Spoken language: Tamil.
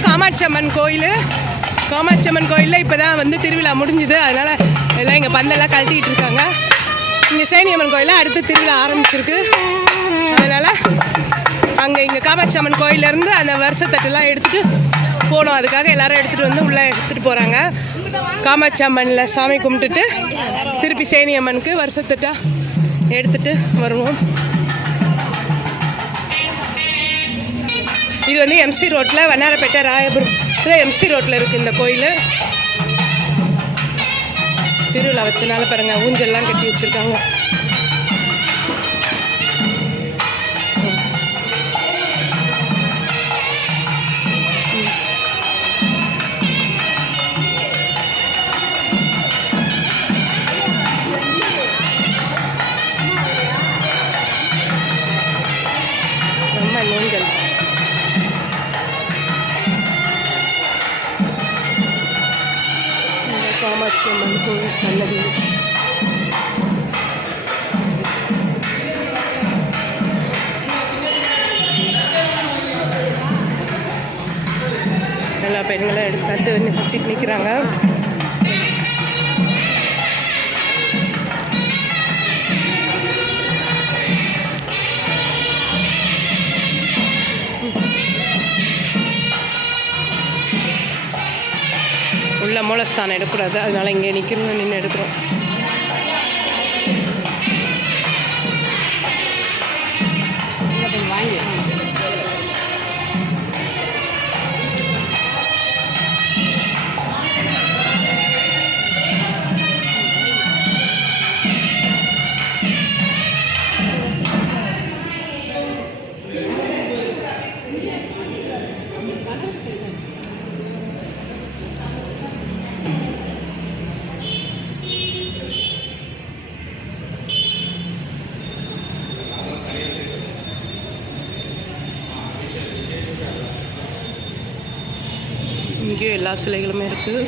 இதுதான் காமாட்சி அம்மன் கோயில். காமாட்சி அம்மன் கோயிலில் இப்போ தான் வந்து திருவிழா முடிஞ்சுது. அதனால் எல்லாம் இங்கே பந்தெல்லாம் கழட்டிகிட்டு இருக்காங்க. இங்கே சேனியம்மன் கோயிலில் அடுத்து திருவிழா ஆரம்பிச்சிருக்கு. அதனால் அங்கே இங்கே காமாட்சி அம்மன் கோயிலேருந்து அந்த வருஷத்தட்டெல்லாம் எடுத்துகிட்டு போகணும். அதுக்காக எல்லோரும் எடுத்துகிட்டு வந்து உள்ளே எடுத்துகிட்டு போகிறாங்க. காமாட்சி அம்மனில் சாமி கும்பிட்டுட்டு திருப்பி சேனியம்மனுக்கு வருஷத்தட்டாக எடுத்துகிட்டு வருவோம். இது வந்து எம்சி ரோட்டில் வண்ணாரப்பேட்டை ராயபுரத்தில் எம்சி ரோட்டில் இருக்குது இந்த கோயில். திருவிழா வச்சனால பாருங்கள் ஊஞ்சல்லாம் கட்டி வச்சுருக்காங்க. ரொம்ப ஊஞ்சல். காமாட்சி அம்மன் கோவில் சன்னதி. எல்லா பெண்களும் எடுத்து வந்து வச்சுட்டு நிற்கிறாங்க. உள்ள மூலஸ்தானம் எடுக்கக்கூடாது, அதனால் இங்கே நிற்கிறோம், நின்று எடுக்கிறோம். வாங்கி இங்கேயும் எல்லா சிலைகளுமே இருக்குது.